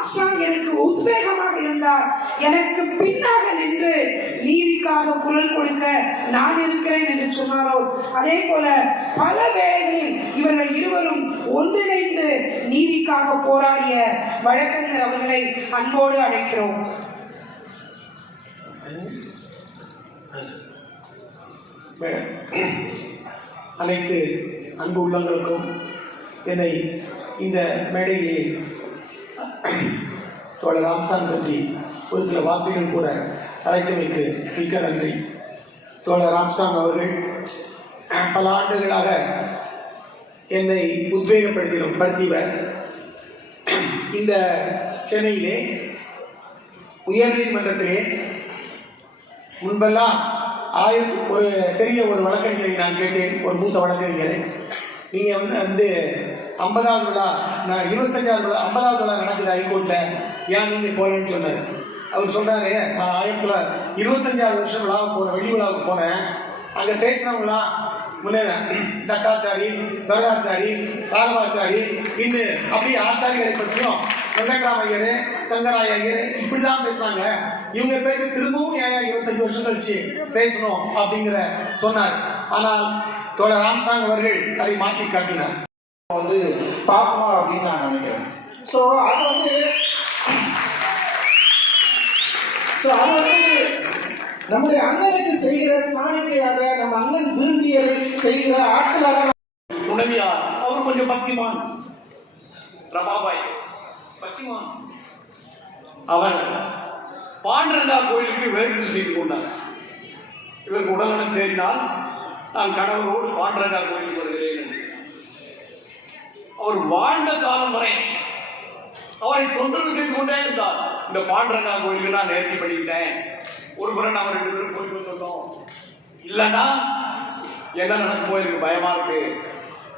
Armstrong எனக்கு உத்வேகமாக இருந்தார். எனக்கு பின்னாக நின்று நீதிக்காக குரல் கொடுக்க நான் இருக்கிறேன் என்று சொன்னாரோ, அதே போல பல வேளைகளில் இவர்கள் இருவரும் ஒன்றிணைந்து நீதிக்காக போராடிய வழக்கறிஞர் அவர்களை அன்போடு அழைக்கிறோம். அனைத்து அன்பு உள்ளங்களுக்கும் என்னை இந்த மேடையிலே தோழர் ஆம்ஸ்ட்ராங் பற்றி ஒரு சில வார்த்தைகள் கூட அழைத்தமைக்கு மிக்க நன்றி. தோழர் ஆம்ஸ்ட்ராங் அவர்கள் பல ஆண்டுகளாக என்னை உத்வேகப்படுத்தியவர். இந்த சென்னையிலே உயர்நீதிமன்றத்திலே முன்பெல்லாம் ஒரு பெரிய ஒரு வழக்கறிஞரை நான் கேட்டேன், ஒரு மூத்த வழக்கறிஞரை, நீங்கள் வந்து 50வது விழா 25வது விழா 50வது விழா நடக்குது ஹைகோர்ட்டில், ஏன் நீங்கள் போகிறேன்னு சொன்னார். அவர் சொல்கிறாரு, நான் 25வது வருஷம் விழாவுக்கு போனேன், வெள்ளி விழாவுக்கு போனேன். அங்கே பேசினவங்களாம் முன்னே தட்டாச்சாரி, வரதாச்சாரி, ராகவாச்சாரி, இன்னும் அப்படி ஆச்சாரிகளை பற்றியும் வெங்கட்ராம ஐயர், சங்கராய ஐயர் இப்படி தான் பேசுனாங்க. இவங்க பேசி திரும்பவும் ஏன் 25 வருஷம் கழிச்சு பேசணும் அப்படிங்கிற சொன்னார். ஆனால் தோழர் ஆம்ஸ்ட்ராங் அவர்கள் அதை மாற்றி காட்டினார். வந்து பார்க்கணும் அப்படின்னு நான் நினைக்கிறேன். ஸோ அது வந்து நம்முடைய அண்ணனுக்கு செய்கிற காணிக்கையாக, நம்ம அண்ணன் விரும்பியதை செய்கிற ஆட்களாக. துணைவியார் அவர் கொஞ்சம் பக்திமான், ரமாபாய் பக்திமான். அவர் பாண்டரங்கா கோயிலுக்கு வேண்டுதல் செய்து கொண்டார். இவருக்கு உடல்நலம் தேறினால் நான் கணவரோடு பாண்டரங்கா கோயிலுக்கு வருகிறேன் என்று. அவர் வாழ்ந்த காலம் வரை அவரை தொந்தரவு செய்து கொண்டே இருந்தார். இந்த பாண்டரங்கா கோயிலுக்கு நான் நேர்த்தி பண்ணிவிட்டேன், ஒரு முறை அவர் 2 பேரும் கோயிலுக்கு சொன்னோம், இல்லைன்னா என்ன நடக்குமோ எனக்கு பயமா இருக்கு,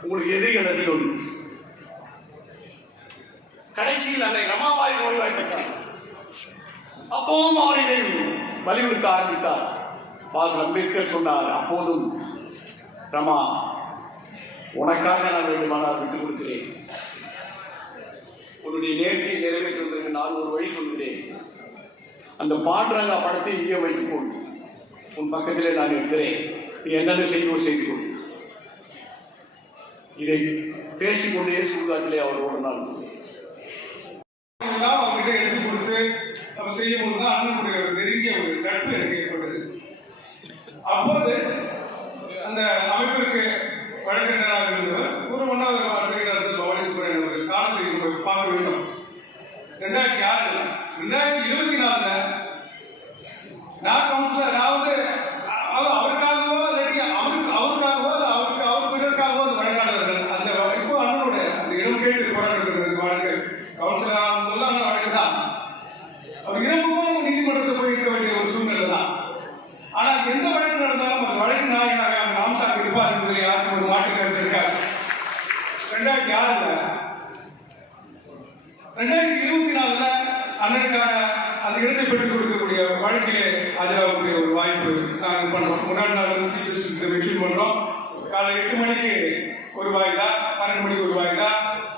உங்களுக்கு எதிரிகள் அதிகம். கடைசியில் அந்த ரமாபாய் நோய்வாய்ப்பட்டார். அப்பவும் அவர் இதை வலியுறுத்த ஆரம்பித்தார். பாஸ் அம்பேத்கர் சொன்னார், அப்போதும் ரமா, உனக்காக நான் வேண்டுமானால் விட்டுக் கொடுக்கிறேன், உன்னுடைய நேர்த்தியை நிறைவேற்றுவதற்கு நான் ஒரு வழி சொல்கிறேன், அந்த பாண்டரங்கா படத்தை இங்கே வைத்துக்கொள், உன் பக்கத்திலே நான் இருக்கிறேன், நீ என்னென்ன செய்து கொள். இதை பேசிக்கொண்டே சுடுகாட்டிலே அவரோடு நான் அவர்கிட்ட எடுத்து கொடுத்து நம்ம செய்யும் போதுதான் அண்ணனுடைய நெருங்கிய ஒரு நட்பு எனக்கு ஏற்பட்டது. அப்போது அந்த அமைப்பிற்கு வழக்கறிஞராக இருந்தவர் ஒரு 1வது வழக்கறிஞர் பவானி சுப்ரமணியன் அவர்கள் காலத்தை பார்க்க வேண்டும். 2006 2024 நான் கவுன்சிலர், நான் வந்து அவருக்காகவோ இல்லாட்டி அவருக்காகவோ அவர் பிறருக்காகவோ அந்த வழக்காடுவார்கள். அந்த இப்போ அண்ணனுடைய அந்த இடம் கேட்டு போராடுகிறது வழக்கு கவுன்சிலர் ஆகும்போது அந்த வழக்கு தான். அவர் இறப்புக்கும் நீதிமன்றத்தை போயிருக்க வேண்டிய ஒரு சூழ்நிலை தான். ஆனால் எந்த வழக்கு நடந்தாலும் அந்த வழக்கு நாயகனாக ஆம்ஸ்ட்ராங் இருப்பார் என்பதில் யாருக்கும் ஒரு மாற்று கருத்து இருக்காது. 2006 2024 அண்ணனுக்காக அந்த இடத்தை பெற்றுக் கொடுக்கக்கூடிய வழக்கிலே ஆஜராகக்கூடிய ஒரு வாய்ப்பு நாங்கள் பண்றோம். முன்னாடி நாள் சீஃப் ஜஸ்டிஸ் வெற்றி பண்றோம். காலை 8 மணிக்கு ஒரு வாய்தா, 12 மணிக்கு ஒரு வாய்தா,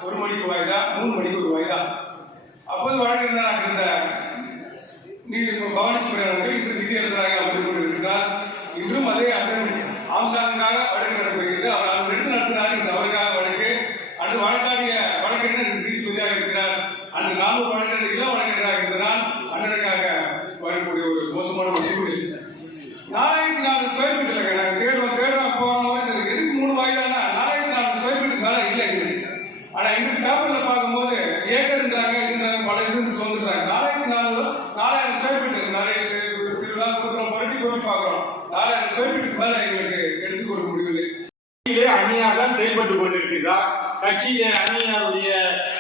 1 மணிக்கு வாய்தா, 3 மணிக்கு ஒரு வாய்தா. அப்போது வழக்கறிஞராக இருந்த பவானி சுப்ரமணியன் இன்று நிதியரசராக அமர்ந்து கொண்டிருக்கிறார். இன்றும் அதே அண்ணன் ஆம்ஸ்ட்ராங்குக்காக வழக்கு நடக்கிறது. அவர் எடுத்து நடத்தினார். இன்று அவருக்காக வழக்கு. அன்று வழக்காடிய வழக்கறிஞர் நீதிபதியாக இருக்கிறார். அன்று 4 வழக்கறிஞர் இளம் வழக்கறிஞராக இருந்தனால் அண்ணனுக்காக வரக்கூடிய ஒரு மோசமான ஒரு சூழ்நிலை. 4004 ஸ்கொயர் ஃபீட் இல்லை. நாங்கள் தேடுறோம் போகிறோம். எதுக்கு 3 வாய்தானா 4004 ஸ்கொயர் ஃபீட்டுக்கு மேலே இல்லை எங்களுக்கு. ஆனால் இன்று பேப்பரில் பார்க்கும்போது ஏக்கர்ன்றாங்க, பல இது சொல்லுறாங்க. 4000 ஸ்கொயர் ஃபீட் நிறைய திருவிழா கொடுக்குறோம், புரட்டி பார்க்குறோம். 4000 ஸ்கொயர் ஃபீட்டுக்கு மேலே எங்களுக்கு எடுத்துக் கொடுக்க முடியவில்லை. அந்நியார் தான் செயல்பட்டுக் கொண்டிருக்கிறார். கட்சியிலே அந்நியாருடைய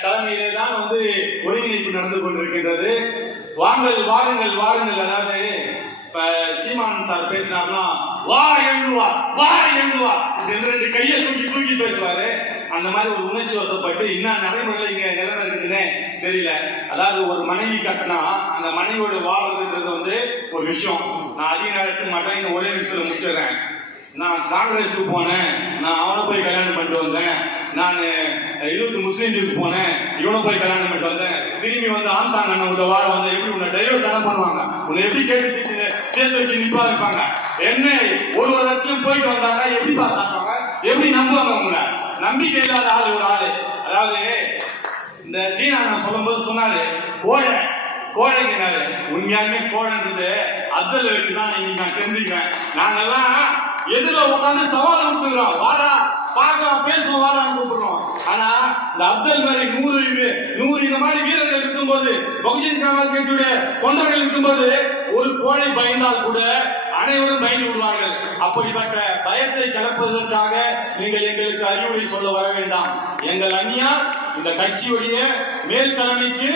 தலைமையிலே தான் ஒருங்கிணைப்பு நடந்து கொண்டிருக்கின்றது. வாருங்கள். அதாவது இப்ப சீமான் சார் பேசினார்னா வா எழுதுவா 2 கையை தூக்கி பேசுவாரு. அந்த மாதிரி ஒரு உணர்ச்சி வசப்பட்டு இன்னும் நடைமுறையில் இங்க நிலைமை இருக்குதுன்னே தெரியல. அதாவது ஒரு மனைவி கட்டினா அந்த மனைவியோட வாழ்றதுன்றது ஒரு விஷயம். நான் அதிக நேரம் எடுக்க மாட்டேன், இன்னும் ஒரே நிமிஷத்துல முடிச்சிடுறேன். நான் காங்கிரஸுக்கு போனேன், நான் அவனை போய் கல்யாணம் பண்ணிட்டு வந்தேன், நான் முஸ்லீம் லீக்கு போனேன், இவனை போய் கல்யாணம் பண்ணிட்டு வந்தேன், திரும்பி வந்து ஆம்சாங் அண்ணன் உங்க வாழ வந்து எப்படி உன்னை டைவர்ஸ் எல்லாம் பண்ணுவாங்க, உன்னை எப்படி கேட்டு சேர்த்து வச்சு நிப்பா வைப்பாங்க, என்ன ஒரு இடத்துலயும் போயிட்டு வந்தாங்க எப்படி பாஸ் ஆப்பாங்க, எப்படி நம்புவாங்க உங்களை? நம்பிக்கை இல்லாத ஆளு ஒரு ஆளு. அதாவது இந்த தீனா நான் சொல்லும் போது சொன்னாரு கோழைங்கிறாரு. உண்மையாலுமே கோழைன்றது அப்சல் வச்சுதான் இன்னைக்கு நான் தெரிஞ்சுக்கிறேன். நாங்கெல்லாம் எதிர உட்காந்து சவால் விட்டுக்கிறோம், வாடா பார்க்கலாம் பேசுவோம் வாடான்னு கூப்பிடுறோம். ஆனா இந்த அப்சல் மாதிரி 100 இந்த மாதிரி வீரர்கள் இருக்கும்போது, பகுஜன் சமாஜ் கட்சியுடைய தொண்டர்கள் இருக்கும்போது ஒரு கோழை பயந்தால் கூட அனைவரும் பயந்து விடுவார்கள். அப்படிப்பட்ட பயத்தை கலப்பதற்காக நீங்கள் எங்களுக்கு அறிவுரை சொல்ல வர வேண்டாம். எங்கள் அந்நியார் இந்த கட்சியுடைய மேல் தலைமைக்கு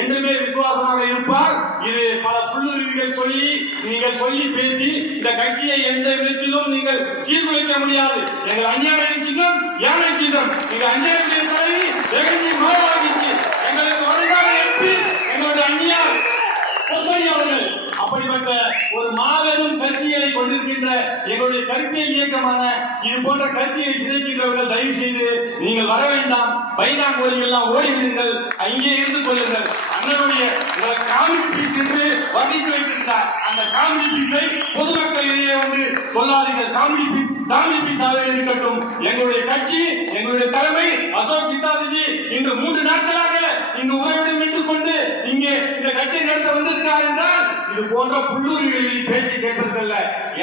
என்றுமே விசுவாசமாக இருப்பார். இது பல புல்லுருவிகள் சொல்லி நீங்கள் சொல்லி பேசி இந்த கட்சியை எந்த விதத்திலும் நீங்கள் சீர்குலைக்க முடியாது. எங்கள் அந்நியாரின் சின்னம் யானை சின்னம். எங்கள் அந்நியாருடைய தலைவி ஜெகன்ஜி மாயாவதி, எங்களுக்கு வருங்கால எம்பி எங்களுடைய அந்நியார் பொன்மணி அவர்கள். அப்படிப்பட்ட ஒரு மாபெரும் கருத்தியலை கொண்டிருக்கின்ற எங்களுடைய கருத்தியல் இயக்கமான இது போன்ற கருத்தியலை சிதைக்கின்றவர்கள் தயவு செய்து நீங்கள் வர வேண்டாம். பைனாங்கோலிகள் எல்லாம் ஓடிவிடுங்கள், அங்கே இருந்து கொள்ளுங்கள். அண்ணனுடைய காமெடி பீஸ் என்று வர்ணித்து வைத்திருந்தார். அந்த காமெடி பீஸை பொதுமக்களிடையே வந்து சொல்லாதீர்கள். காமெடி பீஸாக இருக்கட்டும். எங்களுடைய கட்சி, எங்களுடைய தலைமை அசோக் சித்தார்ஜி இன்று 3 நாட்களாக இங்கு உறவிடம் வைத்துக் கொண்டு இங்கே இந்த கட்சியை நடத்த வந்திருக்கிறார் என்றால் இது போன்ற புல்லூரிகளில் பேச்சு கேட்பதற்கல்ல.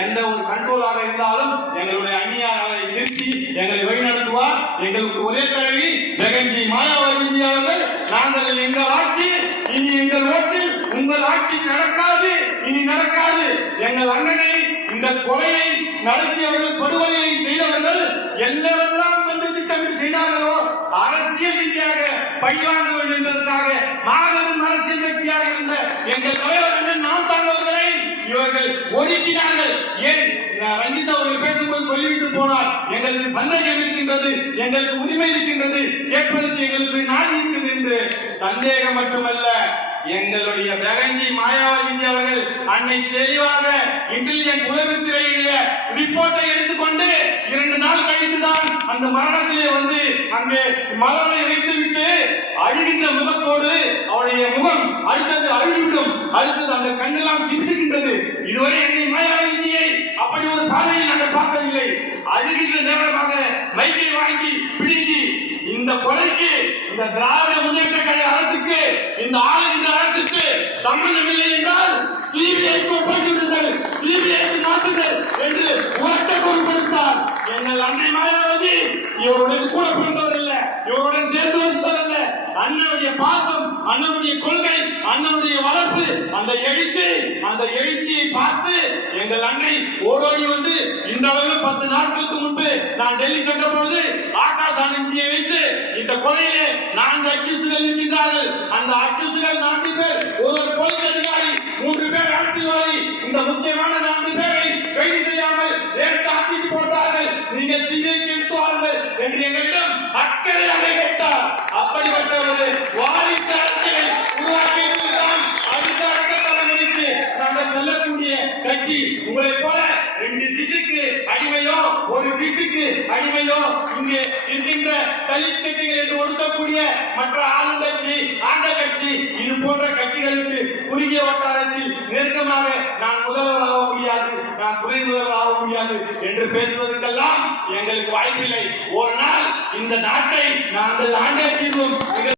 எந்த ஒரு கண்ட்ரோலாக இருந்தாலும் எங்களுடைய அந்நியாரை திருத்தி எங்களை வழிநடத்துவார். எங்களுக்கு ஒரே தலைவி ஜெகன்ஜி மாயாவதி அவர்கள். நாங்கள் எங்கள் ஆட்சி, இனி எங்கள் ஓட்டில் உங்கள் ஆட்சி நடக்காது, இனி நடக்காது. எங்கள் அண்ணனை இந்த கொலையை நடத்தியவர்கள், படுகொலையை செய்தவர்கள் எல்லாரெல்லாம் வந்து திட்டமிட்டு செய்தார்களோ அரசியல் ரீதியாக பழிவாங்க வேண்டும் என்பதற்காக மாபெரும் அரசியல் சக்தியாக இருந்த எங்கள் தலைவர் அண்ணன் நாம் தாங்கவர்களை இவர்கள் ஒதுக்கினார்கள். ஏன் ரஞ்சித் அவர்கள் பேசும்போது சொல்லிவிட்டு போனார், எங்களுக்கு சந்தேகம் இருக்கின்றது, எங்களுக்கு உரிமை இருக்கின்றது, கேட்பதற்கு எங்களுக்கு நாதி இருக்குது என்று. சந்தேகம் மட்டுமல்ல, எங்களுடைய ஜெகன்ஜி மாயாவதி அவர்கள் அன்னை தெளிவாக இன்டெலிஜென்ஸ் உளவுத்துறையுடைய ரிப்போர்ட்டை எடுத்துக்கொண்டு 2 நாள் கழித்துதான் அந்த மரணத்திலே வந்து அங்கே மலரை வைத்துவிட்டு அழுகின்ற முகத்தோடு அவருடைய முகம் அடுத்தது அழுகிவிடும், அடுத்தது அந்த கண்ணெல்லாம் சிந்துகின்றது. இதுவரை என்னை மாயாவதியை அப்படி ஒரு பார்வையில் நாங்கள் பார்த்ததில்லை. அழுகின்ற நேரமாக மைக்கை வாங்கி பிடிங்கி இந்த கொலைக்கு இந்த திராவிட முன்னேற்ற கழக அரசுக்கு, இந்த ஆளுகின்ற அரசுக்கு சம்பந்தம் இல்லை என்றால் சிபிஐக்கு ஒப்படைத்துவிடுங்கள், சிபிஐக்கு மாற்றுங்கள் என்று உரத்த குரல் கொடுத்தார். எங்கள் அன்னை மாயாவதி இவருடன் கூட பிறந்தவர் அல்ல, இவருடன் சேர்த்து வச்சவர் அல்ல. அண்ணனுடைய பாசம், அண்ணனுடைய கொள்கை, அண்ணனுடைய வளர்ப்பு, அந்த எழுச்சியை பார்த்து எங்கள் அன்னை ஓடோடி வந்து இன்றளவு 10 நாட்களுக்கு முன்பு நான் டெல்லி சென்ற பொழுது ஆகாஷ் ஆனந்தியை வைத்து இந்த கொலையிலே 4 அக்யூஸ்டுகள் இருக்கின்றார்கள். அந்த அக்யூஸ்டுகள் 4 பேர், ஒரு போலீஸ் அதிகாரி, 3 பேர் அரசியல்வாதி. இந்த முக்கியமான 4 பேரை கைது செய்யாமல் ஏற்று ஆட்சிக்கு போட்டார்கள். நீங்கள் சிபிஐக்கு எடுத்துவார்கள் என்று எங்களிடம் அக்கறையாக கேட்டார். அப்படிப்பட்ட ஒரு வாரிசு அரசியலை உருவாக்கி தான் அடுத்த தலைமுறைக்கு நாங்கள் செல்லக்கூடிய கட்சி. உங்களை போல 2 சீட்டுக்கு அடிமையோ 1 சீட்டுக்கு அடிமையோ இங்கே இருக்கின்ற தலித் கட்சிகள் என்று ஒடுக்கக்கூடிய மற்ற ஆளுங்கட்சி, ஆண்ட கட்சி, இது போன்ற கட்சிகளுக்கு குறுகிய வட்டாரத்தில் நெருக்கமாக நான் முதல்வராக முடியாது, நான் துணை முதல்வராக முடியாது என்று பேசுவதற்கெல்லாம் எங்களுக்கு வாய்ப்பில்லை. ஒரு நாள் இந்த நாட்டை நாங்கள் ஆண்டே தீர்வோம்.